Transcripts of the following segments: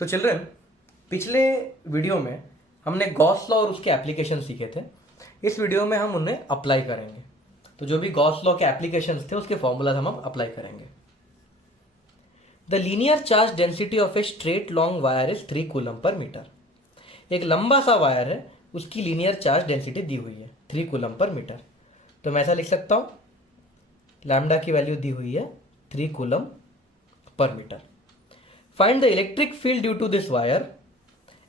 तो चिल्ड्रन, पिछले वीडियो में हमने गॉस लॉ और उसके एप्लीकेशन सीखे थे। इस वीडियो में हम उन्हें अप्लाई करेंगे। तो जो भी गॉस लॉ के एप्लीकेशंस थे उसके फॉर्मूलाज हम अप्लाई करेंगे। The linear charge density of a straight long wire is 3 coulomb per metre. एक लंबा सा वायर है, उसकी लीनियर चार्ज डेंसिटी दी हुई है 3 कूलम पर मीटर। तो मैं ऐसा लिख सकता हूं, लैम्डा की वैल्यू दी हुई है 3 coulomb per metre. Find the electric field due to this wire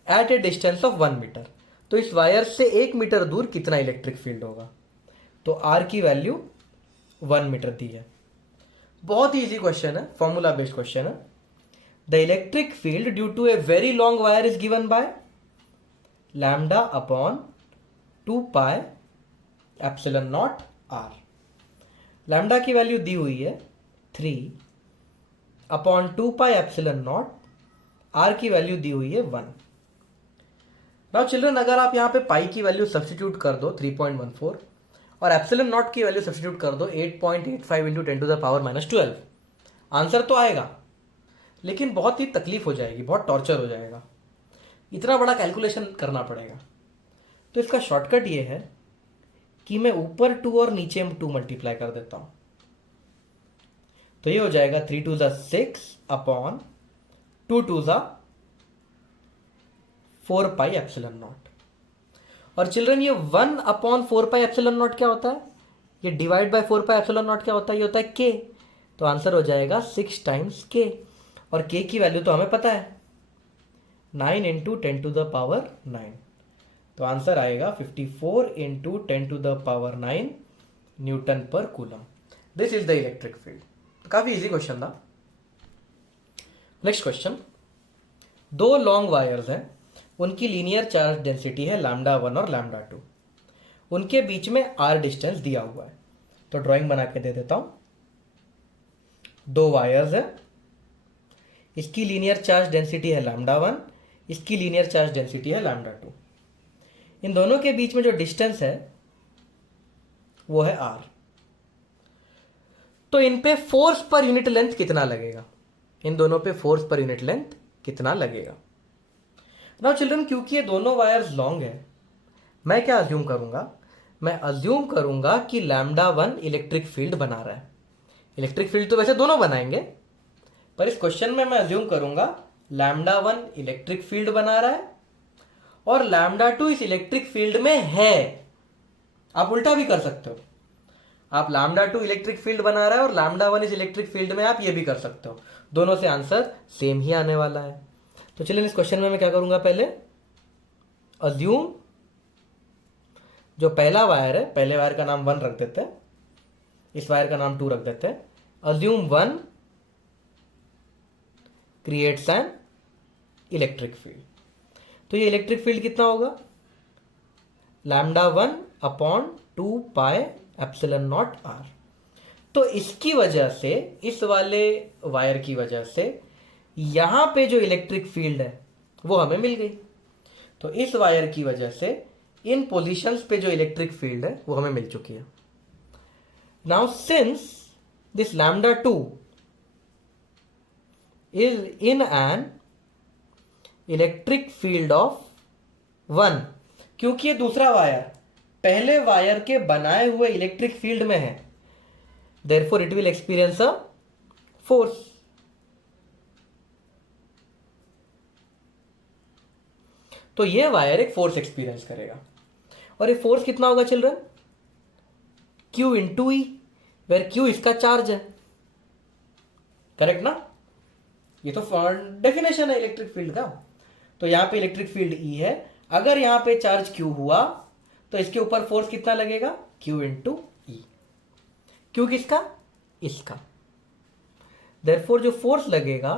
at a distance of 1 metre. तो इस वायर से 1 मीटर दूर कितना इलेक्ट्रिक फील्ड होगा। तो आर की वैल्यू 1 मीटर दी है। बहुत ही इजी क्वेश्चन है, फॉर्मूला बेस्ड क्वेश्चन है। The electric field due to a very long wire is given by lambda upon 2 pi epsilon nought R. Lambda की वैल्यू दी हुई है 3 upon 2 pi epsilon nought, R की वैल्यू दी हुई है 1। नाउ चिल्ड्रन, अगर आप यहाँ पे पाई की वैल्यू सब्स्टिट्यूट कर दो 3.14 और एप्सिलॉन नॉट की वैल्यू सब्स्टिट्यूट कर दो 8.85 into 10 to the power -12, answer तो आएगा, लेकिन बहुत ही तकलीफ हो जाएगी, बहुत टॉर्चर हो जाएगा, इतना बड़ा कैलकुलेशन करना पड़ेगा। तो इसका शॉर्टकट ये है कि मैं ऊपर 2 और नीचे 2 मल्टीप्लाई कर देता हूं। तो ये हो जाएगा 3 2 6 अपॉन 2 2 4 पाई एप्सिलॉन नॉट। और चिल्ड्रन, ये 1 अपॉन 4 पाई एप्सिलॉन नॉट क्या होता है, ये divide by 4 pi epsilon not क्या होता है, ये होता है के। तो आंसर हो जाएगा 6 टाइम्स के। और के की वैल्यू तो हमें पता है 9 इंटू 10 टू द पावर 9। तो आंसर आएगा 54 into 10 to the power 9 newton per coulomb. This is the electric field. काफी इजी क्वेश्चन था। नेक्स्ट क्वेश्चन, 2 लॉन्ग वायर्स हैं, उनकी लीनियर चार्ज डेंसिटी है लैम्डा 1 और लैम्डा 2। उनके बीच में आर डिस्टेंस दिया हुआ है। तो ड्राइंग बना के दे देता हूं। 2 वायर्स हैं, इसकी लीनियर चार्ज डेंसिटी है लैम्डा 1, इसकी लीनियर चार्ज डेंसिटी है लैम्डा 2। इन दोनों के बीच में जो डिस्टेंस है वो है आर। तो इन पे फोर्स पर यूनिट लेंथ कितना लगेगा, इन दोनों पे फोर्स पर यूनिट लेंथ कितना लगेगा। नाउ चिल्ड्रन, क्योंकि ये दोनों वायर्स लॉन्ग है, मैं क्या अज्यूम करूंगा, मैं अज्यूम करूंगा कि लैम्डा 1 इलेक्ट्रिक फील्ड बना रहा है। इलेक्ट्रिक फील्ड तो वैसे दोनों बनाएंगे, पर इस क्वेश्चन में मैं अज्यूम करूंगा लैम्डा 1 इलेक्ट्रिक फील्ड बना रहा है और लैम्डा 2 इस इलेक्ट्रिक फील्ड में है। आप उल्टा भी कर सकते हो, आप लैम्डा 2 इलेक्ट्रिक फील्ड बना रहा है और लैम्डा 1 इस इलेक्ट्रिक फील्ड में, आप ये भी कर सकते हो। दोनों से आंसर सेम ही आने वाला है। तो चलिए इस क्वेश्चन में मैं क्या करूंगा, पहले अज्यूम जो पहला वायर है, पहले वायर का नाम 1 रख देते हैं, इस वायर का नाम 2 रख देते हैं। Assume 1 creates an electric field. तो ये इलेक्ट्रिक फील्ड कितना होगा, lambda 1 upon 2 pi epsilon nought R. तो इसकी वजह से, इस वाले वायर की वजह से यहां पे जो इलेक्ट्रिक फील्ड है वो हमें मिल गई। तो इस वायर की वजह से इन पोजीशंस पे जो इलेक्ट्रिक फील्ड है वो हमें मिल चुकी है। Now since this lambda 2 is in an electric field of 1, क्योंकि ये दूसरा वायर पहले वायर के बनाए हुए इलेक्ट्रिक फील्ड में है, therefore it will experience a force. तो ये वायर एक फोर्स एक्सपीरियंस करेगा, और ये फोर्स कितना होगा children, Q into E, where Q इसका चार्ज है। करेक्ट ना, ये तो डेफिनेशन है इलेक्ट्रिक फील्ड का। तो यहां पे इलेक्ट्रिक फील्ड E है, अगर यहां पे चार्ज Q हुआ तो इसके ऊपर फोर्स कितना लगेगा, Q इंटू ई। Q किसका, इसका। देयरफॉर जो फोर्स लगेगा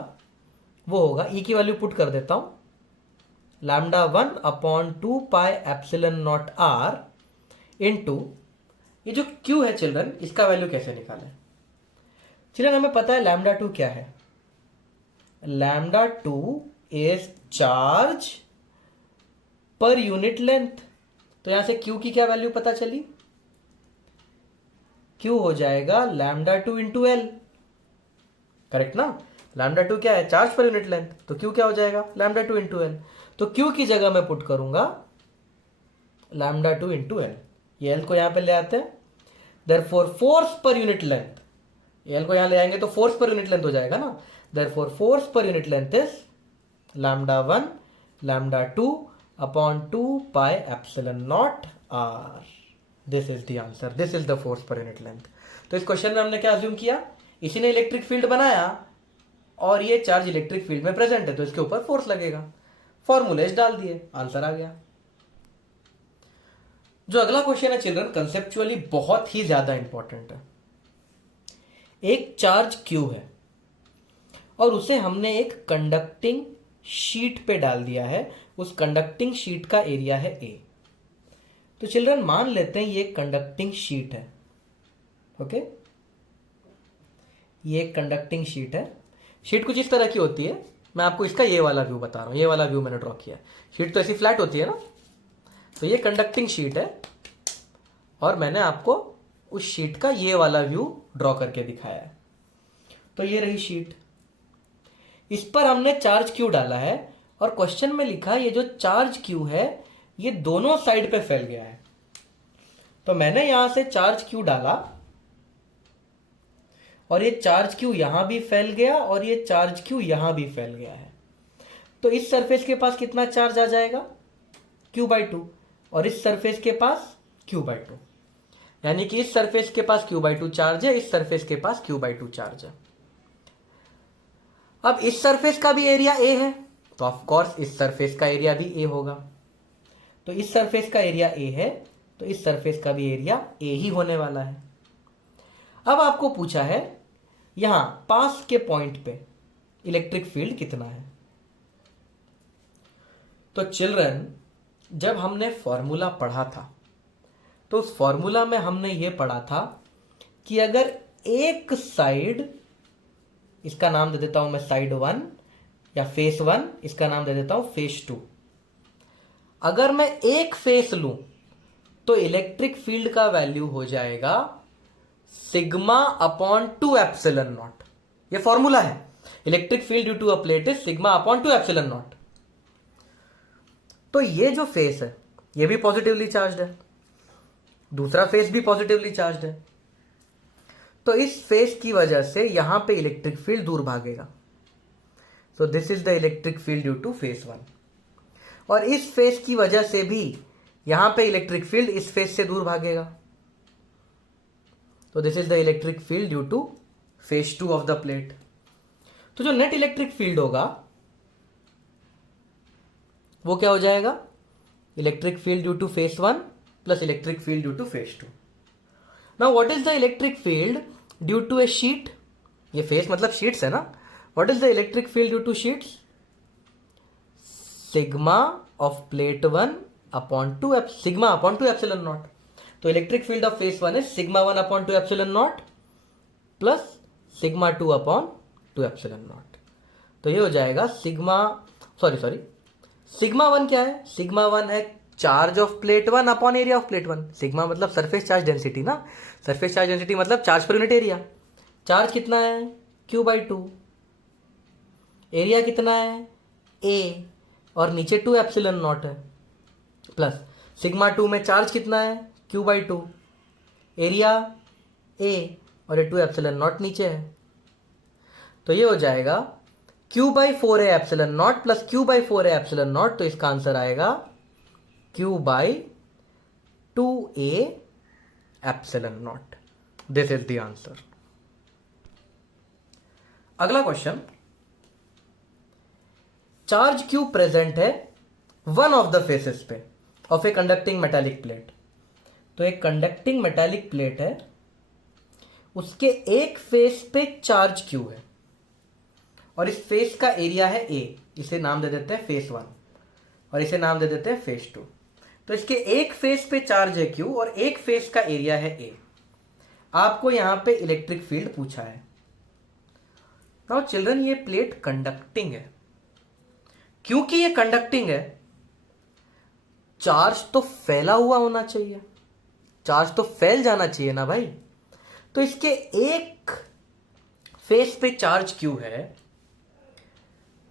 वो होगा, E की वैल्यू पुट कर देता हूं, lambda 1 upon 2 pi epsilon nought R into ये जो Q है चिल्ड्रन, इसका वैल्यू कैसे निकालें। चिल्ड्रन, हमें पता है लैम्डा 2 क्या है, lambda 2 is charge per unit length. तो यहां से Q की क्या वैल्यू पता चली, Q हो जाएगा लैम्डा 2 इंटू एल। करेक्ट ना। लैम्डा टू क्या है, चार्ज पर यूनिट लेंथ, तो क्यू क्या हो जाएगा, लैम्डा टू इंटू एल। तो क्यू की जगह मैं पुट करूंगा लैम्डा टू इंटू एल, ये एल को यहां पे ले आते हैं, therefore force per unit length, L को यहां ले आएंगे तो फोर्स पर यूनिट लेंथ हो जाएगा ना, therefore force per unit length is lambda one lambda two upon 2 pi epsilon nought R. This is the answer, this is the force per unit length. तो इस क्वेश्चन में हमने क्या assume किया, इसी ने इलेक्ट्रिक फील्ड बनाया और ये चार्ज इलेक्ट्रिक फील्ड में प्रेजेंट है तो इसके ऊपर फोर्स लगेगा, फॉर्मूलेज डाल दिए, आंसर आ गया। जो अगला क्वेश्चन है चिल्ड्रन, कंसेप्चुअली बहुत ही ज्यादा इंपॉर्टेंट है। एक चार्ज क्यू है और उसे हमने एक कंडक्टिंग शीट पे डाल दिया है, उस कंडक्टिंग शीट का एरिया है ए। तो चिल्ड्रन मान लेते हैं ये कंडक्टिंग शीट है, ओके, ये एक कंडक्टिंग शीट है। शीट कुछ इस तरह की होती है, मैं आपको इसका ये वाला व्यू बता रहा हूं, ये वाला व्यू मैंने ड्रॉ किया है। शीट तो ऐसी फ्लैट होती है ना, तो ये कंडक्टिंग शीट है और मैंने आपको उस शीट का ये वाला व्यू ड्रॉ करके दिखाया है। तो ये रही शीट, इस पर हमने चार्ज क्यू डाला है और क्वेश्चन में लिखा ये जो चार्ज क्यू है ये दोनों साइड पे फैल गया है। तो मैंने यहां से चार्ज क्यू डाला और ये चार्ज क्यू यहां भी फैल गया और ये चार्ज क्यू यहां भी फैल गया है। तो इस सरफेस के पास कितना चार्ज आ जाएगा, Q/2, और इस सरफेस के पास Q/2, यानी कि इस सरफेस के पास Q/2 चार्ज है, इस सरफेस के पास Q/2 चार्ज है। अब इस सरफेस का भी एरिया A है तो ऑफ कोर्स इस सरफेस का एरिया भी A होगा। तो इस सरफेस का एरिया A है तो इस सरफेस का भी एरिया A ही होने वाला है। अब आपको पूछा है यहां पास के पॉइंट पे इलेक्ट्रिक फील्ड कितना है। तो चिल्ड्रन जब हमने फॉर्मूला पढ़ा था तो उस फॉर्मूला में हमने ये पढ़ा था कि अगर एक साइड, इसका नाम दे देता हूं मैं साइड 1 या फेस 1, इसका नाम दे देता हूं फेस 2, अगर मैं एक फेस लूं तो इलेक्ट्रिक फील्ड का वैल्यू हो जाएगा सिग्मा अपॉन 2 एप्सिलॉन नॉट। ये फॉर्मूला है, electric field due to a plate is sigma upon 2 epsilon not. तो ये जो फेस है ये भी पॉजिटिवली चार्ज्ड है, दूसरा फेस भी पॉजिटिवली चार्ज्ड है, तो इस फेस की वजह से यहां पे इलेक्ट्रिक फील्ड दूर भागेगा। So this is the electric field due to face 1। और इस फेस की वजह से भी यहां पे इलेक्ट्रिक फील्ड इस फेस से दूर भागेगा। तो this is the electric field due to face 2 of the plate. तो जो नेट इलेक्ट्रिक फील्ड होगा वो क्या हो जाएगा, electric field due to face 1 plus electric field due to face 2। Now what is the electric field due to a sheet, ये face मतलब sheets है ना, what is the electric field due to sheets, sigma of plate 1 upon 2 sigma upon 2 epsilon not. तो electric field of face 1 is sigma 1 upon 2 epsilon naught plus sigma 2 upon 2 epsilon not. तो ये हो जाएगा sigma 1 क्या है, sigma 1 है charge of plate 1 upon area of plate 1। Sigma मतलब surface charge density ना, सरफेस चार्ज डेंसिटी मतलब charge per unit area. Charge कितना है, Q/2, एरिया कितना है A, और नीचे 2 एप्सिलॉन नॉट है, प्लस सिग्मा 2 में चार्ज कितना है Q/2, एरिया A, और ये 2 एप्सिलॉन नॉट नीचे है। तो ये हो जाएगा Q/4A epsilon naught plus Q/4A epsilon not. तो इसका आंसर आएगा Q/2A epsilon not. This is the answer. अगला क्वेश्चन, चार्ज Q प्रेजेंट है वन ऑफ द फेसेस पे of a conducting metallic plate. तो एक कंडक्टिंग मेटालिक प्लेट है, उसके एक फेस पे चार्ज Q है और इस फेस का एरिया है A, इसे नाम दे देते हैं फेस 1 और इसे नाम दे देते हैं फेस 2। तो इसके एक फेस पे चार्ज है Q और एक फेस का एरिया है A। आपको यहां पे इलेक्ट्रिक फील्ड पूछा है। नाउ चिल्ड्रन ये प्लेट कंडक्टिंग है, क्योंकि ये कंडक्टिंग है चार्ज तो फैला हुआ होना चाहिए, चार्ज तो फैल जाना चाहिए ना भाई। तो इसके एक फेस पे चार्ज Q है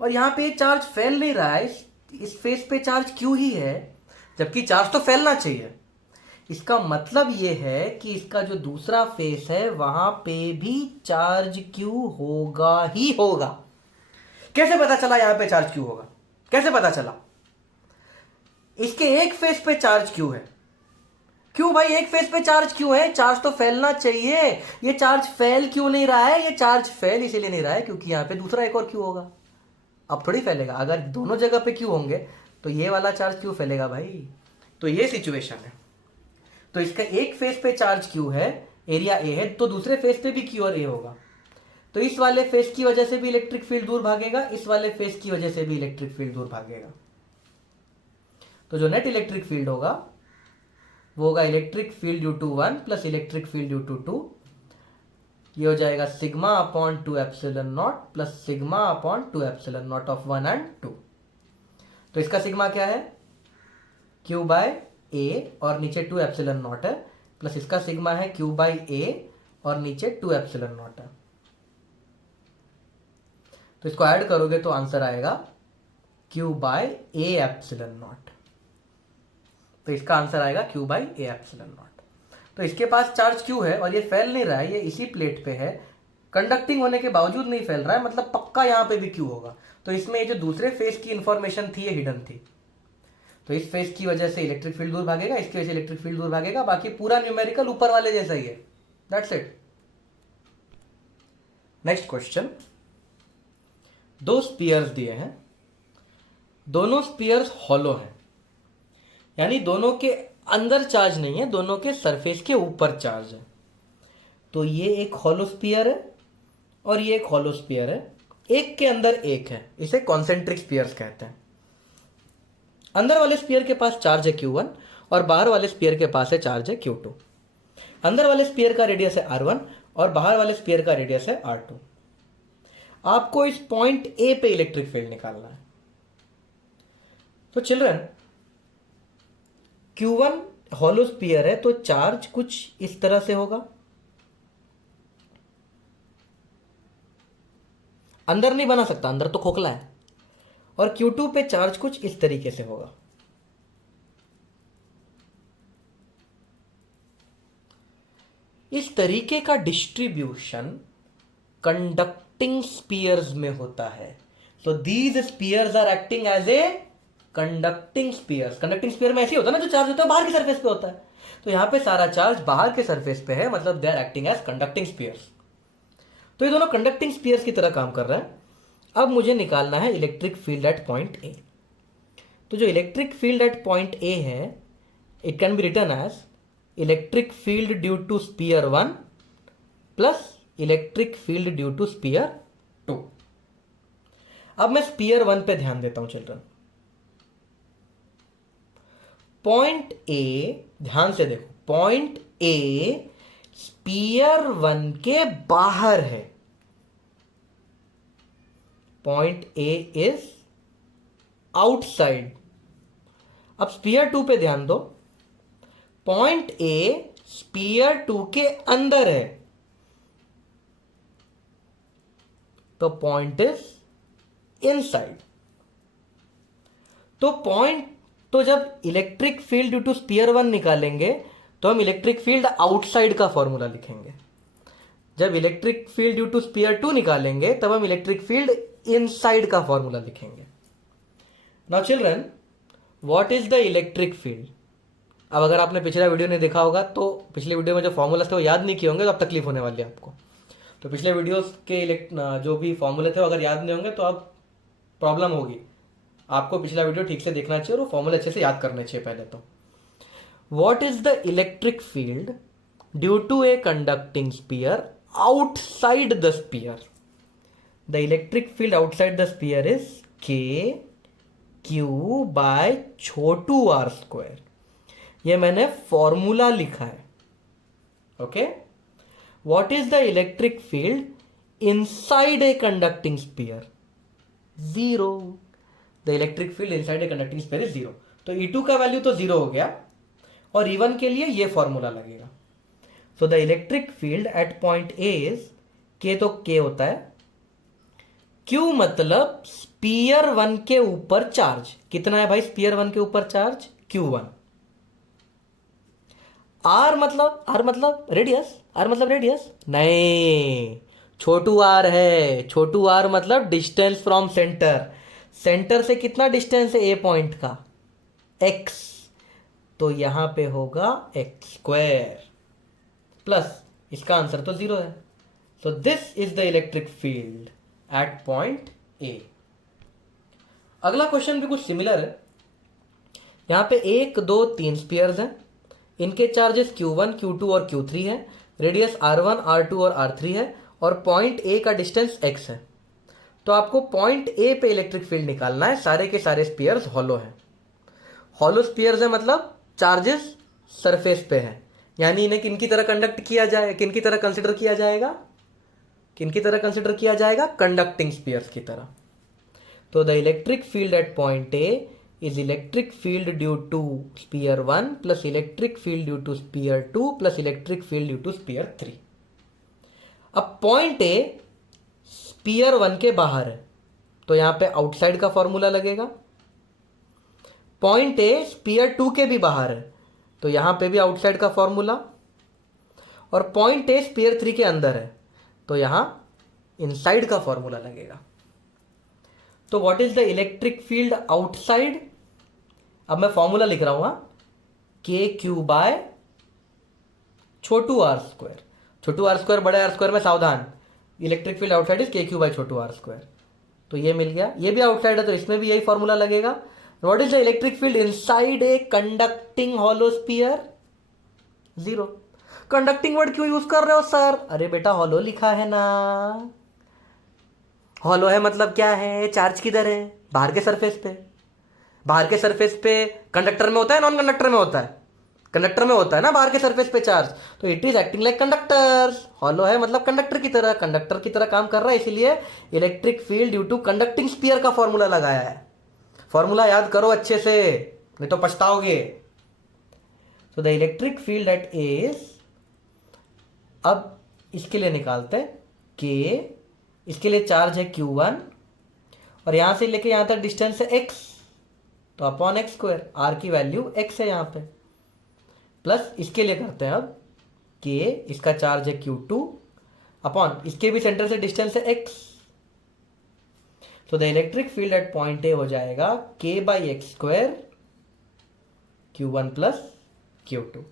और यहाँ पे चार्ज फैल नहीं रहा है, इस फेस पे चार्ज क्यू ही है, जबकि चार्ज तो फैलना चाहिए। इसका मतलब ये है कि इसका जो दूसरा फेस है वहां पे भी चार्ज क्यू होगा ही होगा। कैसे पता चला यहां पे चार्ज क्यू होगा? कैसे पता चला? इसके एक फेस पे चार्ज क्यू है। क्यों भाई एक फेस पे चार्ज क्यों है? चार्ज तो फैलना चाहिए। ये चार्ज फैल क्यों नहीं रहा है? ये चार्ज फैल इसीलिए नहीं रहा है क्योंकि यहां पे दूसरा एक और क्यू होगा। अब थोड़ी फैलेगा, अगर दोनों जगह पे क्यू होंगे तो ये वाला चार्ज क्यों फैलेगा भाई? तो ये सिचुएशन है। तो इसका एक फेस पे चार्ज क्यू है, एरिया ए है, तो दूसरे फेस पे भी क्यू और ए होगा। तो इस वाले फेस की वजह से भी इलेक्ट्रिक फील्ड दूर भागेगा, इस वाले फेस की वजह से भी इलेक्ट्रिक फील्ड दूर भागेगा। तो जो नेट इलेक्ट्रिक फील्ड होगा वो होगा electric field due to 1 plus electric field due to 2। ये हो जाएगा sigma upon 2 epsilon naught plus sigma upon 2 epsilon naught of 1 and 2। तो इसका सिग्मा क्या है? क्यू बाय ए और नीचे 2 एप्सिलॉन नॉट है, प्लस इसका सिग्मा है क्यू बाय ए और नीचे 2 एप्सिलॉन नॉट है। तो इसको ऐड करोगे तो आंसर आएगा Q by A epsilon not. तो इसका आंसर आएगा Q by A epsilon not. तो इसके पास चार्ज क्यू है और ये फैल नहीं रहा है, ये इसी प्लेट पे है, कंडक्टिंग होने के बावजूद नहीं फैल रहा है, मतलब पक्का यहां पे भी क्यू होगा। तो इसमें ये जो दूसरे फेस की इंफॉर्मेशन थी ये हिडन थी। तो इस फेस की वजह से इलेक्ट्रिक फील्ड दूर भागेगा, इसकी वजह से इलेक्ट्रिक फील्ड दूर भागेगा, बाकी पूरा न्यूमेरिकल ऊपर वाले जैसा ही है। That's it. नेक्स्ट क्वेश्चन, दो स्पीयर्स दिए हैं, दोनों स्पीयर्स हॉलो हैं, यानी दोनों के अंदर चार्ज नहीं है, दोनों के सरफेस के ऊपर चार्ज है। तो ये एक हॉलो स्पीयर है और ये एक हॉलो स्पीयर है, एक के अंदर एक है, इसे कॉन्सेंट्रिक स्पीयर्स कहते हैं। अंदर वाले स्पीयर के पास चार्ज है Q1 और बाहर वाले स्पीयर के पास है चार्ज है Q2। अंदर वाले स्पीयर का रेडियस है R1 और बाहर वाले स्पीयर का रेडियस है R2। आपको इस पॉइंट A पे इलेक्ट्रिक फील्ड निकालना है। तो चिल्ड्रन, Q1 हॉलो स्पीयर है तो चार्ज कुछ इस तरह से होगा, अंदर नहीं बना सकता, अंदर तो खोखला है। और Q2 पे चार्ज कुछ इस तरीके से होगा। इस तरीके का डिस्ट्रीब्यूशन कंडक्टिंग स्पीयर्स में होता है। So these spheres are acting as a conducting spheres. Conducting sphere में ऐसे होता है ना, जो चार्ज होता है बाहर के सरफेस पे होता है। तो यहां पे सारा चार्ज बाहर के सरफेस पे है, मतलब they are acting as conducting spheres. तो ये दोनों कंडक्टिंग स्पीयर्स की तरह काम कर रहा है। अब मुझे निकालना है electric field at point A. तो जो electric field at point A है, it can be written as electric field due to sphere 1 plus electric field due to sphere 2। अब मैं स्पीयर 1 पे ध्यान देता हूं चिल्ड्रन। पॉइंट ए, ध्यान से देखो, पॉइंट ए स्पीयर 1 के बाहर है। Point A is outside. अब स्पीयर 2 पे ध्यान दो, पॉइंट ए स्पीयर 2 के अंदर है, तो पॉइंट इज इनसाइड। तो जब electric field due to sphere 1 निकालेंगे तो हम इलेक्ट्रिक फील्ड आउटसाइड का फॉर्मूला लिखेंगे। जब electric field due to sphere 2 निकालेंगे तब हम इलेक्ट्रिक फील्ड इनसाइड का फॉर्मूला लिखेंगे। Now children, what is the electric field? अब अगर आपने पिछला वीडियो नहीं देखा होगा तो पिछले वीडियो में जो फॉर्मूला थे वो याद नहीं किए होंगे तो अब तकलीफ होने वाली है आपको। तो पिछले वीडियोस के जो भी फॉर्मूले थे अगर याद नहीं होंगे तो अब प्रॉब्लम होगी। आपको पिछला वीडियो ठीक से देखना चाहिए और वो फॉर्मूले अच्छे से याद करने चाहिए पहले तो। What is the electric field due to a conducting sphere outside the sphere? The electric field outside the sphere is K Q by छोटू आर स्क्वायर। ये मैंने फॉर्मूला लिखा है। Okay, what is the electric field inside a conducting sphere? 0। The electric field inside a conducting sphere is 0। तो E2 का value तो 0 हो गया और E1 के लिए ये फॉर्मूला लगेगा। So the electric field at point A is, के तो के होता है, क्यू मतलब स्पीयर 1 के ऊपर चार्ज कितना है भाई, स्पीयर 1 के ऊपर चार्ज Q1। आर मतलब रेडियस, आर मतलब रेडियस नहीं, छोटू आर है, छोटू आर मतलब डिस्टेंस फ्रॉम सेंटर, सेंटर से कितना डिस्टेंस है ए पॉइंट का, एक्स, तो यहां पे होगा एक्स स्क्वायर प्लस इसका आंसर तो 0 है। सो this is the electric field at point ए। अगला क्वेश्चन भी कुछ सिमिलर है। यहां पे 1 2 3 स्पीयर्स हैं, इनके चार्जेस Q1 Q2 और Q3 है, रेडियस R1 R2 और R3 है, और पॉइंट ए का डिस्टेंस x है। तो आपको पॉइंट ए पे इलेक्ट्रिक फील्ड निकालना है। सारे के सारे स्पीयर्स हॉलो हैं, हॉलो स्पीयर्स है मतलब चार्जेस सरफेस पे है, यानी इन्हें किन की तरह कंडक्ट किया जाए, किन की तरह कंसिडर किया जाएगा, किन की तरह कंसिडर किया जाएगा, कंडक्टिंग स्पीयर्स की तरह। तो the electric field at point A is electric field due to sphere 1 plus electric field due to sphere 2 plus electric field due to sphere 3। अब पॉइंट ए स्पीयर 1 के बाहर है तो यहां पे आउटसाइड का फॉर्मूला लगेगा, पॉइंट ए स्पीयर 2 के भी बाहर है तो यहां पे भी आउटसाइड का फॉर्मूला, और पॉइंट ए स्पीयर 3 के अंदर है तो यहां इनसाइड का फॉर्मूला लगेगा। तो what is the electric field outside, अब मैं फॉर्मूला लिख रहा हूं, के क्यू बाय छोटू आर स्क्वायर, छोटू आर स्क्वायर बड़े आर स्क्वायर में सावधान, electric field outside is K Q by छोटू आर स्क्वायर। तो ये मिल गया, ये भी आउटसाइड है तो इसमें भी यही फॉर्मूला लगेगा। What is the electric field inside a conducting hollow sphere, 0। Conducting word क्यों यूज कर रहे हो सर, अरे बेटा हॉलो लिखा है ना, हॉलो है मतलब क्या है, चार्ज किधर है, बाहर के सरफेस पे, बाहर के सरफेस पे कंडक्टर में होता है, नॉन कंडक्टर में होता है, कंडक्टर में होता है ना बाहर के सरफेस पे चार्ज, तो it is acting like conductor, hollow है मतलब कंडक्टर की तरह, कंडक्टर की तरह काम कर रहा है, इसीलिए electric field due to conducting sphere का फॉर्मूला लगाया है। फॉर्मूला याद करो अच्छे से नहीं तो पछताओगे। So the electric field eight is, अब इसके लिए निकालते हैं के, इसके लिए चार्ज है Q1 और यहां से लेके यहां तक डिस्टेंस है x, तो अपॉन एक्स स्क्वायर, आर की वैल्यू x है यहां पे, प्लस इसके लिए करते हैं अब के, इसका चार्ज है Q2 अपॉन इसके भी सेंटर से डिस्टेंस है x। तो the electric field at point ए हो जाएगा k by x square Q1 plus Q2।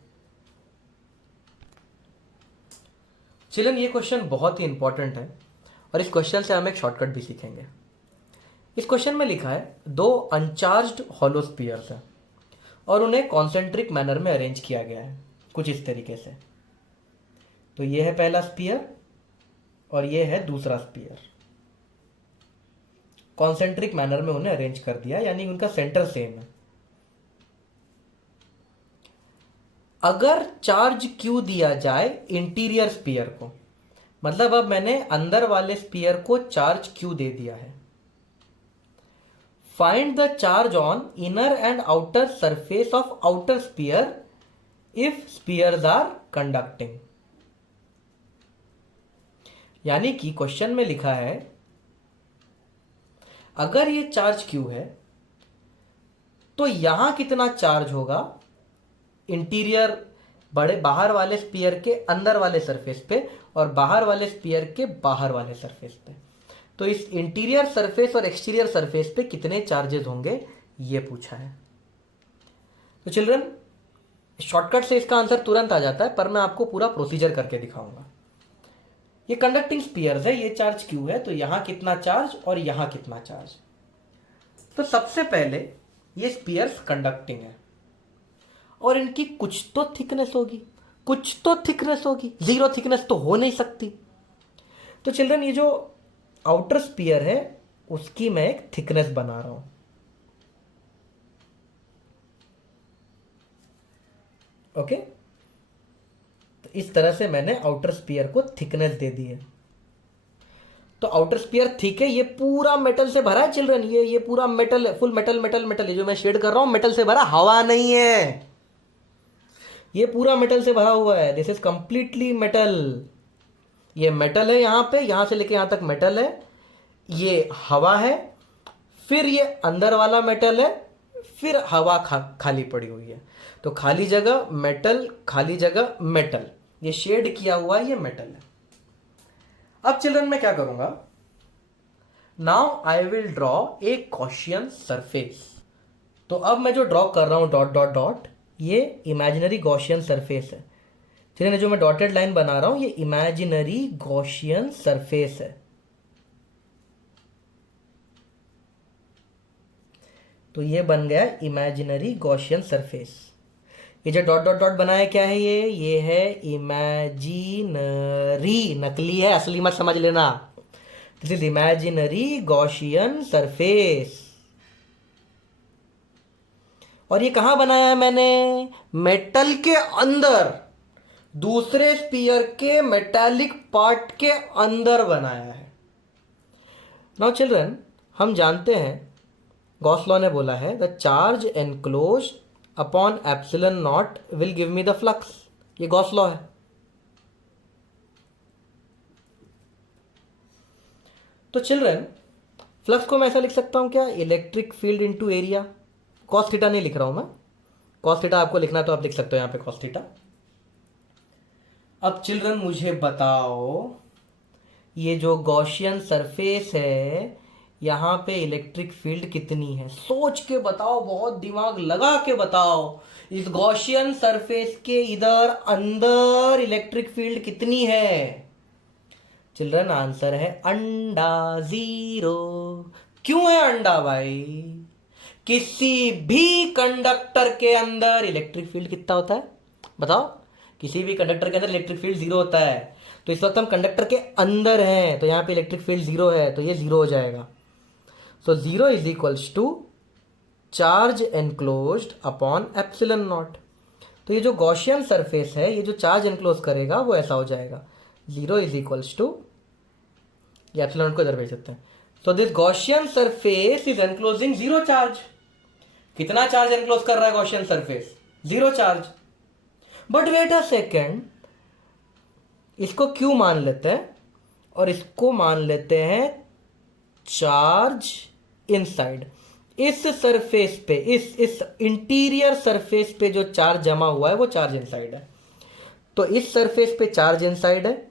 Children ये क्वेश्चन बहुत ही इंपॉर्टेंट है और इस क्वेश्चन से हम एक शॉर्टकट भी सीखेंगे। इस क्वेश्चन में लिखा है 2 अनचार्ज्ड हॉलो स्पीयर्स हैं और उन्हें कॉन्सेंट्रिक मैनर में अरेंज किया गया है कुछ इस तरीके से। तो ये है पहला स्पीयर और ये है दूसरा स्पीयर, कॉन्सेंट्रिक मैनर में उन्हें अरेंज कर दिया, यानी उनका सेंटर सेम है। अगर चार्ज Q दिया जाए इंटीरियर स्पीयर को, मतलब अब मैंने अंदर वाले स्पीयर को चार्ज Q दे दिया है, find the charge on inner and outer surface of outer sphere if spheres are conducting. यानी कि क्वेश्चन में लिखा है अगर ये चार्ज Q है तो यहां कितना चार्ज होगा इंटीरियर बड़े बाहर वाले स्पीयर के अंदर वाले सरफेस पे और बाहर वाले स्पीयर के बाहर वाले सरफेस पे। तो इस इंटीरियर सरफेस और एक्सटीरियर सरफेस पे कितने चार्जेस होंगे ये पूछा है। तो चिल्ड्रन शॉर्टकट से इसका आंसर तुरंत आ जाता है, पर मैं आपको पूरा प्रोसीजर करके दिखाऊंगा। ये कंडक्टिंग स्पीयर्स है, ये चार्ज Q है, तो यहां कितना चार्ज और यहां कितना चार्ज। तो सबसे पहले ये स्पीयर्स कंडक्टिंग है और इनकी कुछ तो थिकनेस होगी, कुछ तो थिकनेस होगी, जीरो थिकनेस तो हो नहीं सकती। तो चिल्ड्रन ये जो आउटर स्पीयर है उसकी मैं एक थिकनेस बना रहा हूं। ओके, तो इस तरह से मैंने आउटर स्पीयर को थिकनेस दे दी है। तो आउटर स्पीयर थिक है, ये पूरा मेटल से भरा है चिल्ड्रन, ये पूरा मेटल है, फुल मेटल मेटल मेटल। ये जो मैं शेड कर रहा हूं मेटल से भरा, हवा नहीं है, ये पूरा मेटल से भरा हुआ है। दिस इज कंप्लीटली मेटल, ये मेटल है, यहां पे यहां से लेके यहां तक मेटल है। ये हवा है, फिर ये अंदर वाला मेटल है, फिर हवा खाली पड़ी हुई है। तो खाली जगह मेटल, खाली जगह मेटल, ये शेड किया हुआ ये मेटल है। अब चिल्ड्रन मैं क्या करूंगा, now I will draw a Gaussian surface. तो अब मैं जो ड्रॉ कर रहा हूं डॉट डॉट डॉट, ये इमेजिनरी गॉसियन सरफेस है। चिल्ड्रन जो मैं डॉटेड लाइन बना रहा हूं ये इमेजिनरी गॉसियन सरफेस है। तो ये बन गया इमेजिनरी गॉसियन सरफेस। ये जो डॉट डॉट डॉट बनाया क्या है, ये है इमेजिनरी, नकली है, असली मत समझ लेना। This is imaginary Gaussian surface. और ये कहां बनाया है मैंने, मेटल के अंदर, दूसरे स्पीयर के मेटालिक पार्ट के अंदर बनाया है। नाउ चिल्ड्रन हम जानते हैं गॉस लॉ ने बोला है the charge enclose upon epsilon not will give me the flux. ये गॉस लॉ है। तो चिल्ड्रन फ्लक्स को मैं ऐसा लिख सकता हूं क्या, electric field into area. Cos theta नहीं लिख रहा हूं मैं, कॉस थीटा आपको लिखना तो आप लिख सकते हो यहां पे कॉस थीटा। अब चिल्ड्रन मुझे बताओ, ये जो गॉसियन सरफेस है यहां पे इलेक्ट्रिक फील्ड कितनी है, सोच के बताओ, बहुत दिमाग लगा के बताओ। इस गॉसियन सरफेस के इधर अंदर इलेक्ट्रिक फील्ड कितनी है। चिल्ड्रन आंसर है अंडा, 0। क्यों है अंडा भाई, किसी भी कंडक्टर के अंदर इलेक्ट्रिक फील्ड कितना होता है बताओ, किसी भी कंडक्टर के अंदर इलेक्ट्रिक फील्ड 0 होता है। तो इस वक्त हम कंडक्टर के अंदर हैं, तो यहां पे इलेक्ट्रिक फील्ड 0 है, तो ये 0 हो जाएगा। So 0 is equals to charge enclosed upon epsilon not. तो ये जो गॉसियन सरफेस है, ये जो चार्ज एनक्लोज करेगा वो ऐसा हो जाएगा, 0 इज इक्वल्स टू, ये एप्सिलॉन नॉट को इधर भेज सकते हैं। So this Gaussian surface is enclosing 0 charge. कितना चार्ज एनक्लोज कर रहा है Gaussian surface, 0 charge. But wait a second, इसको क्यू मान लेते हैं और इसको मान लेते हैं चार्ज इनसाइड। इस सरफेस पे, इस इंटीरियर सरफेस पे जो चार्ज जमा हुआ है वो चार्ज इनसाइड है। तो इस सरफेस पे चार्ज इनसाइड है,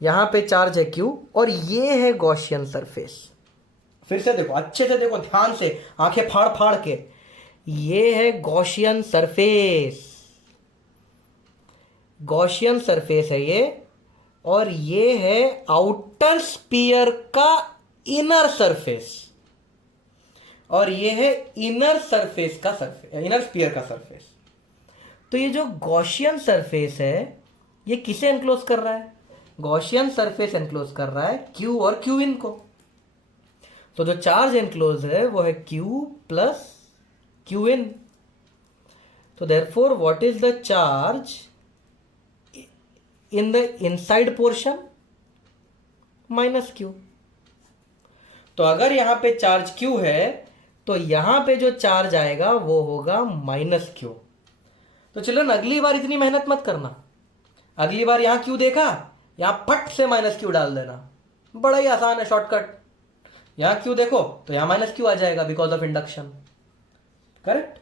यहां पे चार्ज है क्यू, और ये है गॉसियन सरफेस। फिर से देखो, अच्छे से देखो, ध्यान से, आंखें फाड़ फाड़ के, ये है गॉसियन सरफेस, गॉसियन सरफेस है ये, और ये है आउटर स्पीयर का इनर सरफेस, और ये है इनर सरफेस का सरफेस, इनर स्पीयर का सरफेस। तो ये जो गॉसियन सरफेस है ये किसे एनक्लोज कर रहा है, गॉसियन सरफेस एनक्लोज कर रहा है क्यू और क्यू इन को। तो जो चार्ज एनक्लोज है वो है क्यू प्लस क्यू इन। तो therefore what is the charge in the inside portion, minus Q. तो अगर यहां पे चार्ज क्यू है तो यहां पे जो चार्ज आएगा वो होगा माइनस क्यू। तो चिल्ड्रन अगली बार इतनी मेहनत मत करना, अगली बार यहां क्यू देखा, यहां फट से माइनस क्यू डाल देना, बड़ा ही आसान है शॉर्टकट। यहां क्यू देखो तो यहां माइनस क्यू आ जाएगा बिकॉज ऑफ इंडक्शन, करेक्ट।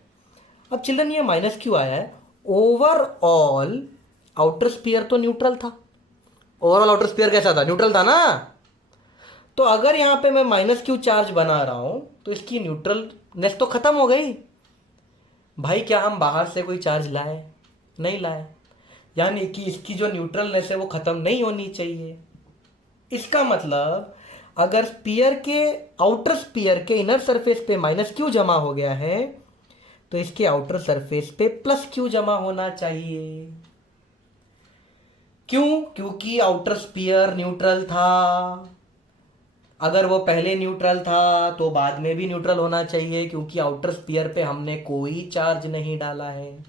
अब चिल्ड्रन ये माइनस क्यू आया है, ओवरऑल आउटर स्पीयर तो न्यूट्रल था, ओवरऑल आउटर स्पीयर कैसा था, न्यूट्रल था ना। तो अगर यहां पे मैं माइनस क्यू चार्ज बना रहा हूं तो इसकी न्यूट्रलनेस तो खत्म हो गई भाई। क्या हम बाहर से कोई चार्ज लाए, नहीं लाए, यानी कि इसकी जो न्यूट्रलनेस है वो खत्म नहीं होनी चाहिए। इसका मतलब अगर स्पीयर के, आउटर स्पीयर के इनर सरफेस पे माइनस क्यू जमा हो गया है तो इसके आउटर सरफेस पे प्लस क्यू जमा होना चाहिए। क्यों, क्योंकि आउटर स्पीयर न्यूट्रल था। अगर वो पहले न्यूट्रल था तो बाद में भी न्यूट्रल होना चाहिए, क्योंकि आउटर स्पीयर पे हमने कोई चार्ज नहीं डाला है।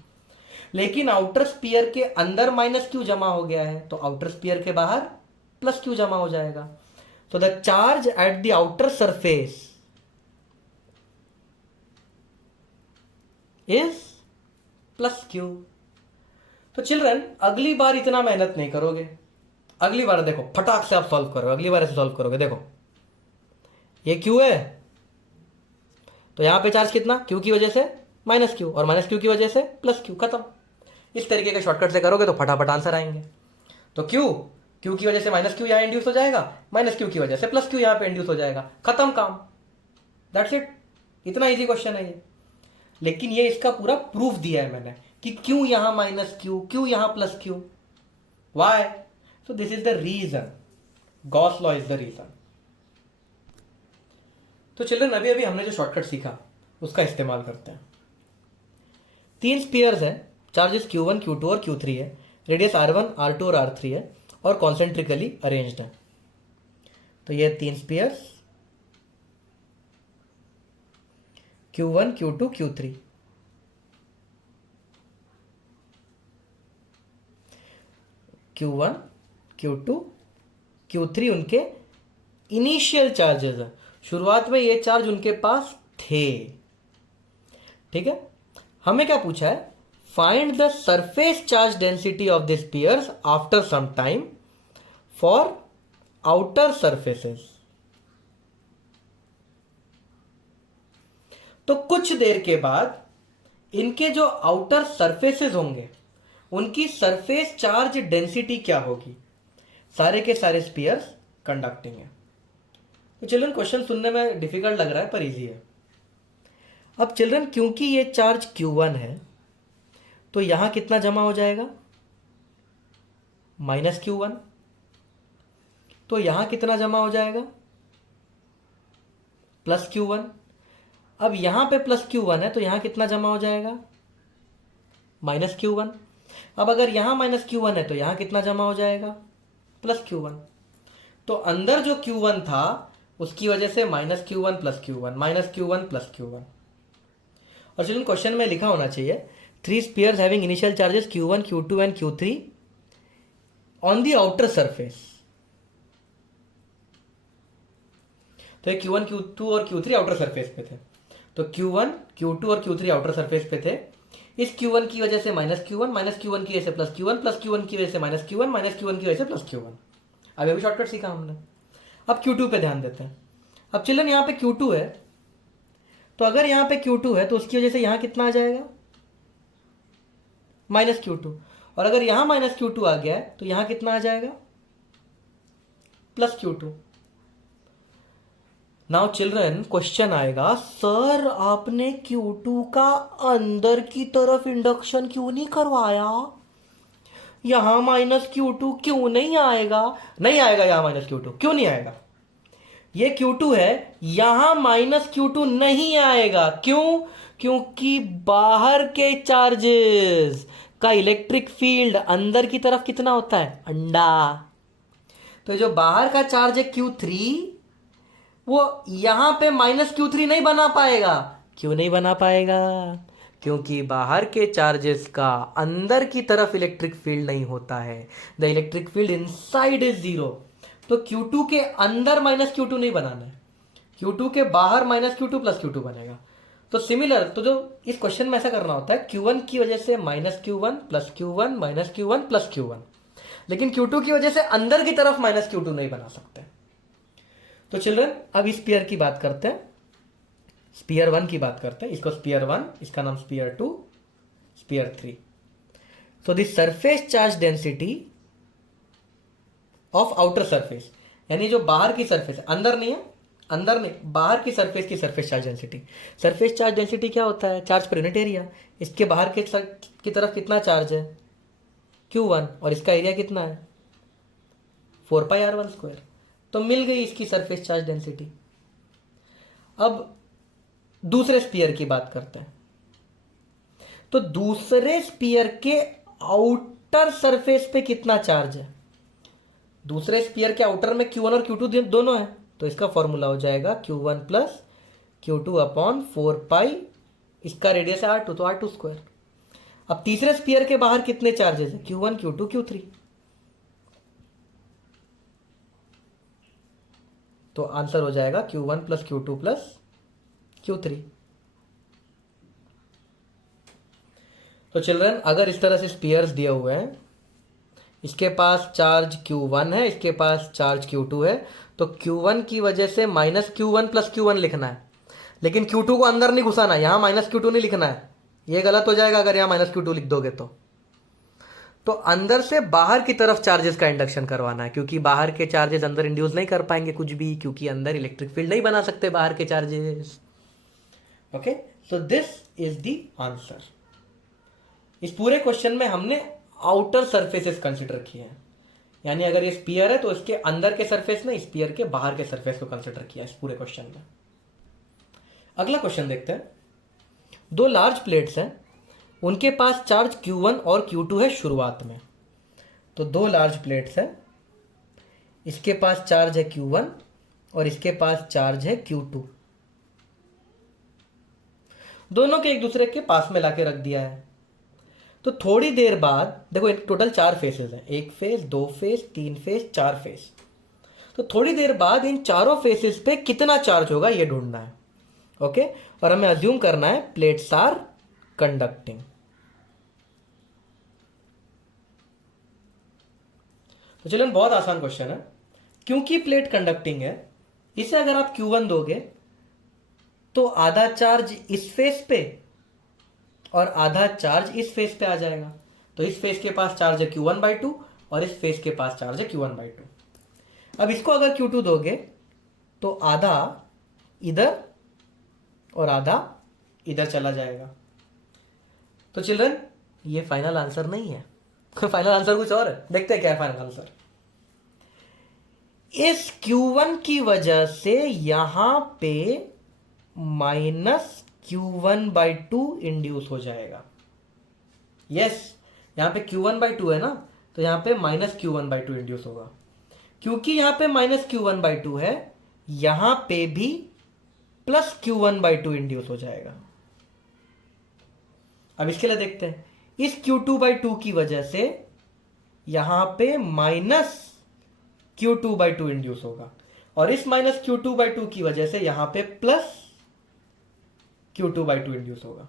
लेकिन आउटर स्पीयर के अंदर माइनस क्यू जमा हो गया है तो आउटर स्पीयर के बाहर प्लस क्यू जमा हो जाएगा। तो the charge at the outer surface is plus Q. तो चिल्ड्रन अगली बार इतना मेहनत नहीं करोगे, अगली बार देखो फटाक से आप सॉल्व करोगे, अगली बार ऐसे सॉल्व करोगे। देखो ये Q है, तो यहां पे चार्ज कितना, Q की वजह से माइनस Q, और माइनस Q की वजह से प्लस Q, खत्म। इस तरीके के शॉर्टकट से करोगे तो फटाफट आंसर आएंगे। तो Q की वजह से माइनस Q यहाँ इंड्यूस हो जाएगा, माइनस Q की वजह से प्लस Q यहाँ पे इंड्यूस हो जाएगा, खत्म काम। दैट्स इट, इतना इजी क्वेश्चन है ये। लेकिन ये इसका पूरा प्रूफ दिया है मैंने कि क्यों यहां माइनस Q, क्यों यहां plus Q, why. So this is the reason, Gauss law is the reason. तो चिल्ड्रन अभी अभी हमने जो शॉर्टकट सीखा उसका इस्तेमाल करते हैं। 3 स्पीयर्स हैं, चार्जेस Q1, Q2 और Q3 है, रेडियस R1, R2 और R3 है, और कॉन्सेंट्रिकली अरेंज्ड है। तो ये 3 spheres Q1, Q2, Q3। Q1, Q2, Q3 उनके इनिशियल चार्जेस है, शुरुआत में ये चार्ज उनके पास थे। ठीक है, हमें क्या पूछा है, find the surface charge density of the spheres after some time for outer surfaces. तो कुछ देर के बाद इनके जो आउटर सरफेसेस होंगे उनकी सरफेस चार्ज डेंसिटी क्या होगी। सारे के सारे स्पीयर्स कंडक्टिंग है। तो चिल्ड्रन क्वेश्चन सुनने में डिफिकल्ट लग रहा है पर इजी है। अब चिल्ड्रन क्योंकि ये चार्ज Q1 है तो यहां कितना जमा हो जाएगा, माइनस Q1। तो यहां कितना जमा हो जाएगा, प्लस Q1। अब यहां पे प्लस Q1 है तो यहां कितना जमा हो जाएगा, माइनस Q1। अब अगर यहां माइनस Q1 है तो यहां कितना जमा हो जाएगा, प्लस Q1। तो अंदर जो Q1 था उसकी वजह से minus Q1 plus Q1, minus Q1 plus Q1। और चलिए क्वेश्चन में लिखा होना चाहिए 3 spheres having initial charges Q1, Q2 and Q3 on the outer surface. तो ये Q1, Q2 और Q3 आउटर सरफेस पे थे। तो Q1, Q2 और Q3 आउटर सरफेस पे थे। इस Q1 की वजह से माइनस Q1, माइनस Q1 की वजह से प्लस Q1, प्लस Q1 की वजह से माइनस Q1, माइनस Q1 की वजह से प्लस Q1। अभी शॉर्टकट सीखा हमने। अब Q2 पे ध्यान देते हैं। अब चिल्ड्रन यहाँ पे Q2 है, तो अगर यहाँ पे Q2 है तो उसकी वजह से यहाँ कितना आ जाएगा, माइनस Q2। और अगर यहाँ माइनस Q2 आ गया है तो यहाँ कितना आ जाएगा, plus Q2। Now children question आएगा, सर आपने Q2 का अंदर की तरफ इंडक्शन क्यों नहीं करवाया, यहां माइनस Q2 क्यों नहीं आएगा। नहीं आएगा यहां माइनस Q2, क्यों नहीं आएगा, ये Q2 है, यहां माइनस Q2 नहीं आएगा। क्यों, क्योंकि बाहर के चार्जेस का इलेक्ट्रिक फील्ड अंदर की तरफ कितना होता है, अंडा। तो जो बाहर का चार्ज है Q3 वो यहां पे माइनस Q3 नहीं बना पाएगा। क्यों नहीं बना पाएगा, क्योंकि बाहर के चार्जेस का अंदर की तरफ इलेक्ट्रिक फील्ड नहीं होता है। The electric field inside is zero. तो Q2 के अंदर माइनस Q2 नहीं बनाना है, Q2 के बाहर माइनस Q2 प्लस Q2 बनेगा। तो सिमिलर, तो जो इस क्वेश्चन में ऐसा करना होता है, Q1 की वजह से minus Q1 plus Q1 minus Q1 plus Q1, लेकिन Q2 की वजह से अंदर की तरफ माइनस Q2 नहीं बना सकते। तो चिल्ड्रन अब इस स्पीयर की बात करते हैं, स्पीयर 1 की बात करते हैं। इसको स्पीयर 1, इसका नाम sphere 2, sphere 3। So the surface charge density of outer surface, यानी जो बाहर की सरफेस है, अंदर नहीं है, अंदर नहीं, बाहर की सरफेस की surface charge density. Surface charge density क्या होता है, चार्ज पर यूनिट एरिया। इसके बाहर की तरफ कितना चार्ज है, Q1, और इसका एरिया कितना है, 4πr1²। तो मिल गई इसकी सरफेस चार्ज डेंसिटी। अब दूसरे स्पीयर की बात करते हैं। तो दूसरे स्पीयर के आउटर सरफेस पे कितना चार्ज है, दूसरे स्पीयर के आउटर में Q1 और Q2 दोनों है, तो इसका फॉर्मूला हो जाएगा Q1 प्लस Q2 अपॉन 4π, इसका रेडियस है R2, तो R2²। अब तीसरे स्पीयर के बाहर कितने चार्जेस है, Q1, Q2, Q3। तो आंसर हो जाएगा Q1 plus Q2 plus Q3। तो चिल्ड्रन अगर इस तरह से स्पीयर्स दिए हुए हैं, इसके पास चार्ज Q1 है, इसके पास चार्ज Q2 है, तो Q1 की वजह से माइनस Q1 प्लस Q1 लिखना है, लेकिन Q2 को अंदर नहीं घुसाना है, यहाँ माइनस Q2 नहीं लिखना है, ये गलत हो जाएगा अगर यहाँ माइनस Q2 लिख दोगे तो अंदर से बाहर की तरफ चार्जेस का इंडक्शन करवाना है, क्योंकि बाहर के चार्जेस अंदर इंड्यूस नहीं कर पाएंगे कुछ भी, क्योंकि अंदर इलेक्ट्रिक फील्ड नहीं बना सकते बाहर के charges. Okay, so this is the answer. इस पूरे क्वेश्चन में हमने आउटर सरफेसेस कंसिडर किए हैं, यानी अगर ये स्पीयर है तो इसके अंदर के सरफेस में, स्पीयर के बाहर के सरफेस को कंसिडर किया इस पूरे क्वेश्चन में। अगला क्वेश्चन देखते हैं। दो लार्ज प्लेट्स हैं, उनके पास चार्ज Q1 और Q2 है शुरुआत में। तो दो लार्ज प्लेट्स हैं, इसके पास चार्ज है Q1 और इसके पास चार्ज है Q2। दोनों के एक दूसरे के पास में लाके रख दिया है। तो थोड़ी देर बाद देखो, एक टोटल 4 फेसेस हैं, 1 फेस, 2 फेस, 3 फेस, 4 फेस। तो थोड़ी देर बाद इन चारों फेसेस पे कितना चार्ज होगा ये ढूंढना है। ओके, और हमें अज्यूम करना है प्लेट्स आर कंडक्टिंग। तो चलिए, बहुत आसान क्वेश्चन है। क्योंकि प्लेट कंडक्टिंग है, इसे अगर आप Q1 दोगे तो आधा चार्ज इस फेस पे और आधा चार्ज इस फेस पे आ जाएगा। तो इस फेस के पास चार्ज है Q1/2 और इस फेस के पास चार्ज है Q1/2। अब इसको अगर Q2 दोगे तो आधा इधर और आधा इधर चला जाएगा। तो चिल्ड्रन, ये फाइनल आंसर नहीं है, फाइनल आंसर कुछ और है। देखते हैं क्या है फाइनल आंसर। इस Q1 की वजह से यहां पे माइनस Q1/2 इंड्यूस हो जाएगा। यस, यहां पे Q1/2 है ना, तो यहां पे माइनस Q1/2 इंड्यूस होगा। क्योंकि यहां पे माइनस Q1/2 है, यहां पे भी प्लस Q1/2 इंड्यूस हो जाएगा। अब इसके लिए देखते हैं, इस Q2/2 की वजह से यहां पे माइनस Q2/2 इंड्यूस होगा, और इस माइनस Q2/2 की वजह से यहां पे प्लस Q2/2 इंड्यूस होगा।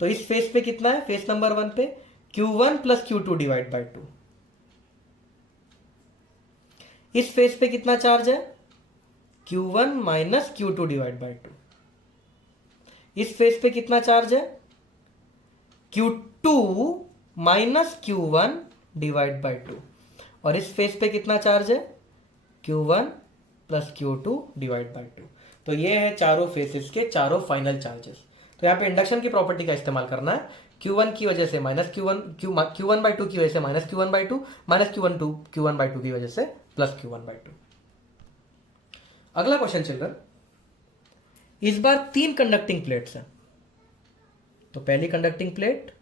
तो इस फेस पे कितना है, फेस नंबर 1 पे Q1 plus Q2 divide by 2। इस फेस पे कितना चार्ज है, Q1 minus Q2 divide by 2। इस फेस पे कितना चार्ज है, Q2 minus Q1 divide by 2। और इस फेस पे कितना चार्ज है, Q1 plus Q2 divide by 2। तो ये है चारों फेसेस के चारों फाइनल चार्जेस। तो यहाँ पे इंडक्शन की प्रॉपर्टी का इस्तेमाल करना है। Q1 की वजह से माइनस Q1/2 की वजह से माइनस Q1/2, माइनस Q1/2 की वजह से प्लस Q1/2। अगला क्वेश्चन चिल्ड्रन, इस बार 3 कंडक्टिंग प्लेट्स हैं। तो पहली कंडक्टिंग प्लेट,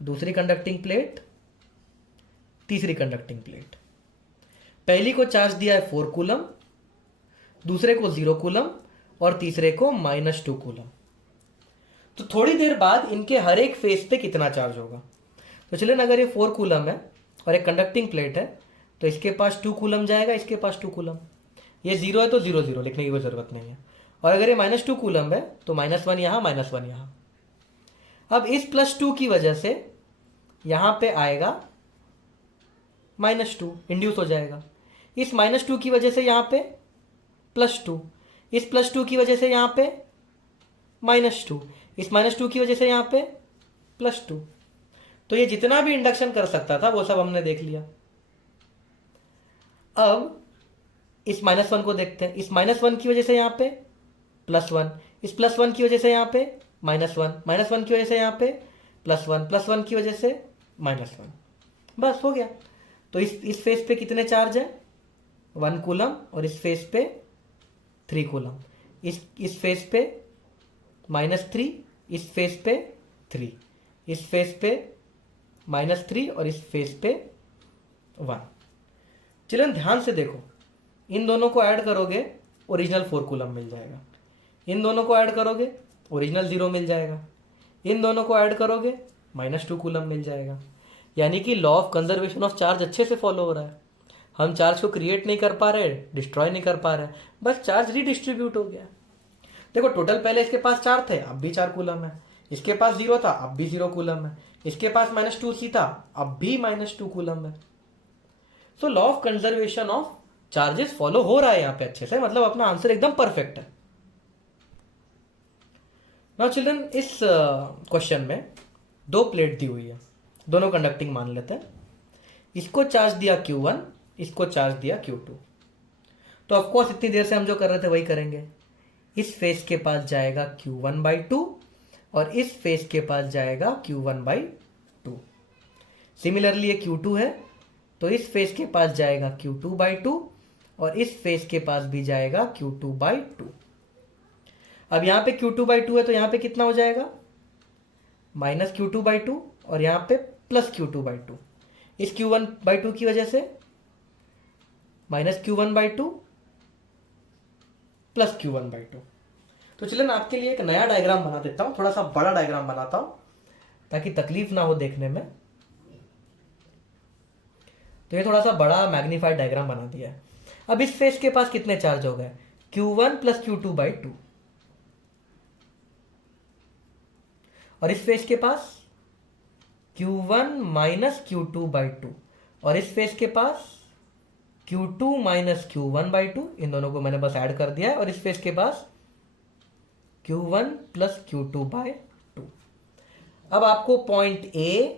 दूसरी कंडक्टिंग प्लेट, तीसरी कंडक्टिंग प्लेट। पहली को चार्ज दिया है 4 कूलम, दूसरे को 0 कूलम और तीसरे को -2 कूलम। तो थोड़ी देर बाद इनके हर एक फेस पे कितना चार्ज होगा। तो चलिए, अगर ये 4 कूलम है और एक कंडक्टिंग प्लेट है, तो इसके पास 2 कूलम जाएगा, इसके पास 2 कूलम। ये 0 है तो 0 0 लिखने की कोई जरूरत नहीं है। और अगर ये -2 कूलम है तो -1 यहाँ, -1 यहाँ। अब इस +2 की वजह से यहां पे आएगा -2 इंड्यूस हो जाएगा। इस -2 की वजह से यहां पे +2, इस +2 की वजह से यहां पे -2, इस -2 की वजह से यहां पे +2। तो ये जितना भी इंडक्शन कर सकता था वो सब हमने देख लिया। अब इस -1 को देखते हैं। इस -1 की वजह से यहां पे +1, इस +1 की वजह से यहां पे -1, -1 की वजह से यहां पे +1, +1 की वजह से -1। बस हो गया। तो इस फेस पे कितने चार्ज है, 1 कूलम, और इस फेस पे 3 कूलम। इस फेस पे -3, इस फेस पे 3, इस फेस पे -3 और इस फेस पे 1। चिल्ड्रन ध्यान से देखो, इन दोनों को ऐड करोगे ओरिजिनल 4 कूलम मिल जाएगा, इन दोनों को ऐड करोगे ओरिजिनल 0 मिल जाएगा, इन दोनों को ऐड करोगे -2 कूलम मिल जाएगा। यानी कि law of conservation of charge अच्छे से फॉलो हो रहा है। हम चार्ज को क्रिएट नहीं कर पा रहे, डिस्ट्रॉय नहीं कर पा रहे, बस चार्ज रीडिस्ट्रीब्यूट हो गया। देखो, टोटल पहले इसके पास 4 थे, अब भी 4 कूलम है। इसके पास 0 था, अब भी 0 कूलम है। इसके पास -2c था, अब भी -2 कूलम है। So law of conservation of charges follow हो रहा है यहाँ पे अच्छे से, मतलब अपना आंसर एकदम परफेक्ट है। नाउ चिल्ड्रन, इस क्वेश्चन में दो प्लेट दी हुई है, दोनों कंडक्टिंग मान लेते हैं। इसको चार्ज दिया Q1, इसको चार्ज दिया Q2। तो ऑफकोर्स इतनी देर से हम जो कर रहे थे वही करेंगे। इस फेस के पास जाएगा Q1/2 और इस फेस के पास जाएगा Q1/2। सिमिलरली ये Q2 है, तो इस फेस के पास जाएगा Q2/2 और इस फेस के पास भी जाएगा Q2/2। अब यहाँ पे Q2/2 है तो यहाँ पे कितना हो जाएगा, -Q2/2 और यहाँ पे +Q2/2। इस Q1/2 की वजह से -Q1/2 +Q1/2। तो चलिए मैं आपके लिए एक नया डायग्राम बना देता हूँ, थोड़ा सा बड़ा डायग्राम बनाता हूँ ताकि तकलीफ ना हो देखने में। तो ये थोड़ा सा बड़ा मैग्नीफाइड डायग्राम बना दिया है। अब इस फेस के पास कितने चार्ज हो गए, Q1 + Q2/2, और इस फेस के पास Q1 - Q2/2 और इस फेस के पास Q2 - Q1/2। इन दोनों को मैंने बस ऐड कर दिया है। और इस फेस के पास Q1 + Q2/2। अब आपको पॉइंट A,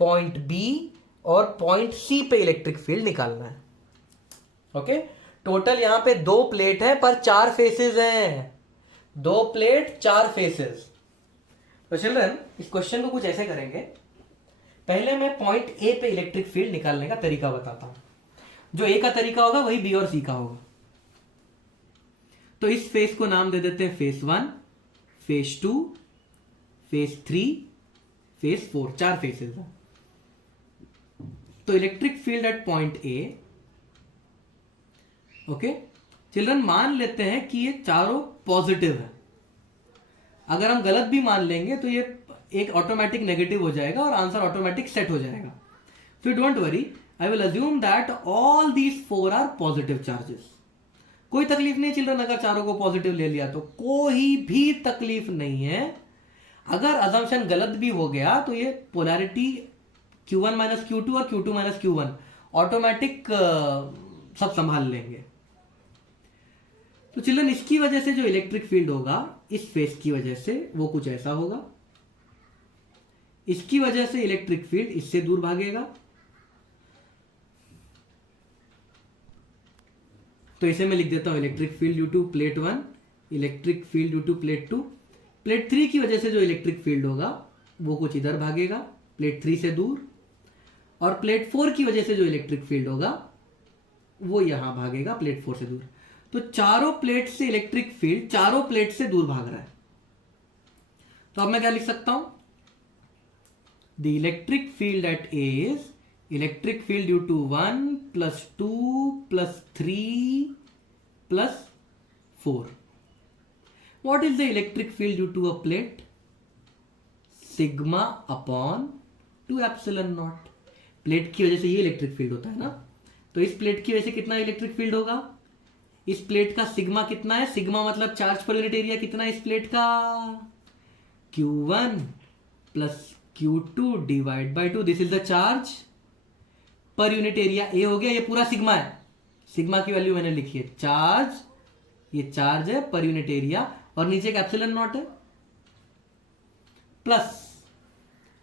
पॉइंट B और पॉइंट C पे इलेक्ट्रिक फील्ड निकालना है। ओके, टोटल यहां पे 2 प्लेट है पर 4 फेसेस हैं। 2 प्लेट 4 फेसेस। तो चिल्ड्रन, इस क्वेश्चन को कुछ ऐसे करेंगे। पहले मैं पॉइंट ए पे इलेक्ट्रिक फील्ड निकालने का तरीका बताता हूं। जो ए का तरीका होगा वही बी और सी का होगा। तो इस फेस को नाम दे देते हैं face 1, face 2, face 3, face 4। 4 faces हैं। तो electric field at point A, okay children, मान लेते हैं कि ये चारों पॉजिटिव है। अगर हम गलत भी मान लेंगे तो ये एक ऑटोमेटिक नेगेटिव हो जाएगा और आंसर ऑटोमेटिक सेट हो जाएगा। So don't worry, I will assume that all these 4 are positive charges. कोई तकलीफ नहीं चिल्ड्रन, अगर चारों को पॉजिटिव ले लिया तो कोई भी तकलीफ नहीं है। अगर अजम्पशन गलत भी हो गया तो ये पोलैरिटी Q1 - Q2 और Q2 - Q1 ऑटोमेटिक सब संभाल लेंगे। तो चिल्ड्रन, इसकी वजह से जो इलेक्ट्रिक फील्ड होगा इस फेस की वजह से वो कुछ ऐसा होगा। इसकी वजह से इलेक्ट्रिक फील्ड इससे दूर भागेगा। तो इसे मैं लिख देता हूं electric field due to plate 1, electric field due to plate 2। Plate 3 की वजह से जो इलेक्ट्रिक फील्ड होगा वो कुछ इधर भागेगा, प्लेट 3 से दूर। और प्लेट 4 की वजह से जो इलेक्ट्रिक फील्ड होगा वो यहां भागेगा, प्लेट 4 से दूर। तो चारों प्लेट से इलेक्ट्रिक फील्ड चारों प्लेट से दूर भाग रहा है। तो अब मैं क्या लिख सकता हूं, the electric field at A is electric field due to 1 + 2 + 3 + 4। What is the electric field due to a plate? Sigma upon 2ε0। Plate की वजह से ये इलेक्ट्रिक फील्ड होता है ना। तो इस प्लेट की वजह से कितना इलेक्ट्रिक फील्ड होगा, इस प्लेट का सिग्मा कितना है, सिग्मा मतलब चार्ज पर यूनिट एरिया कितना है इस प्लेट का, Q1 + Q2 / 2। This is the charge per unit area. A हो गया, ये पूरा सिग्मा है। सिग्मा की वैल्यू मैंने लिखी है, चार्ज, ये चार्ज है पर यूनिट एरिया, और नीचे एक ε0 है, plus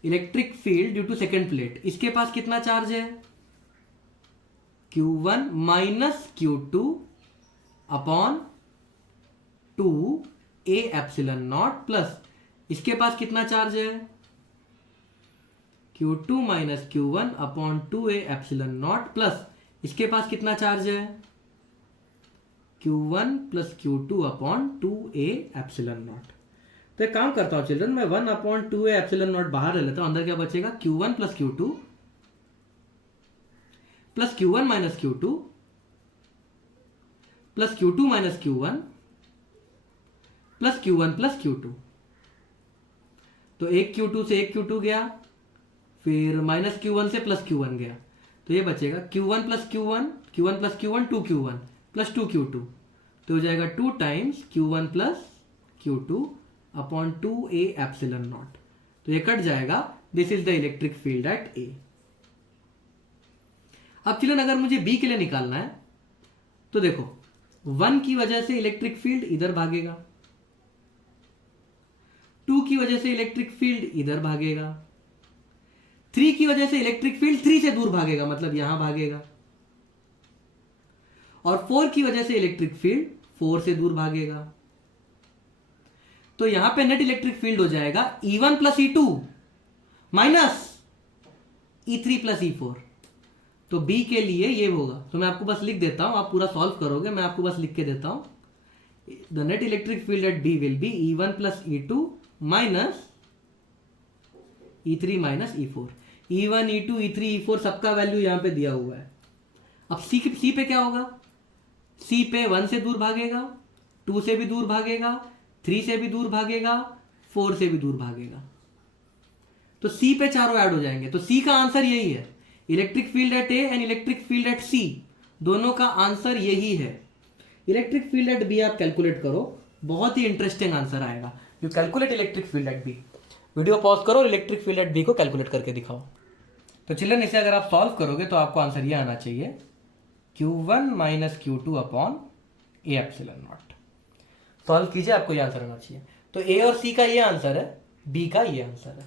electric field due to second plate. इसके पास कितना चार्ज है, Q1 - Q2 / 2a ε0, प्लस इसके पास कितना चार्ज है, Q2 - Q1 / 2a ε0, प्लस इसके पास कितना चार्ज है, Q1 + Q2 / 2a ε0। तो एक काम करता हूं चिल्ड्रन, मैं 1 / 2a ε0 बाहर ले लेता हूं। अंदर क्या बचेगा, Q1 + Q2 + Q1 - Q2 + Q2 - Q1 + Q1 + Q2। तो एक Q2 से एक Q2 गया, फिर -Q1 से +Q1 गया। तो ये बचेगा Q1 + Q1, Q1 + Q1 2Q1 + 2Q2। तो हो जाएगा 2 × Q1 + Q2 / 2a ε0। तो ये कट जाएगा। This is the electric field at A. अब चिल्ड्रन, अगर मुझे बी के लिए निकालना है तो देखो 1 की वजह से इलेक्ट्रिक फील्ड इधर भागेगा, 2 की वजह से इलेक्ट्रिक फील्ड इधर भागेगा, 3 की वजह से इलेक्ट्रिक फील्ड 3 से दूर भागेगा, मतलब यहां भागेगा, और 4 की वजह से इलेक्ट्रिक फील्ड 4 से दूर भागेगा। तो यहां पे नेट इलेक्ट्रिक फील्ड हो जाएगा E1 plus E2 minus E3 plus E4। तो B के लिए ये होगा, तो मैं आपको बस लिख देता हूं, आप पूरा सॉल्व करोगे, मैं आपको बस लिख के देता हूं। The net electric field eight B will be E1 plus E2 minus E3 minus E4। E1 E2 E3 E4 सबका वैल्यू यहां पे दिया हुआ है। अब C पे क्या होगा? C पे 1 से दूर भागेगा, 2 से भी दूर भागेगा, 3 से भी दूर भागेगा, 4 से भी दूर भागेगा। तो C पे चारों ऐड हो जाएंगे। तो C का आंसर यही है, electric field eight A and electric field eight C, दोनों का आंसर यही है। इलेक्ट्रिक फील्ड एट B आप कैलकुलेट करो, बहुत ही इंटरेस्टिंग आंसर आएगा। You calculate electric field eight B। Video pause करो और इलेक्ट्रिक फील्ड एट B को कैलकुलेट करके दिखाओ। तो चिल्ड्रन, इसे अगर आप सॉल्व करोगे तो आपको आंसर ये आना चाहिए, Q1 minus Q2 upon A epsilon not. Solve कीजिए, आपको ये आंसर आना चाहिए। तो A और C का ये आंसर है, B का ये आंसर है।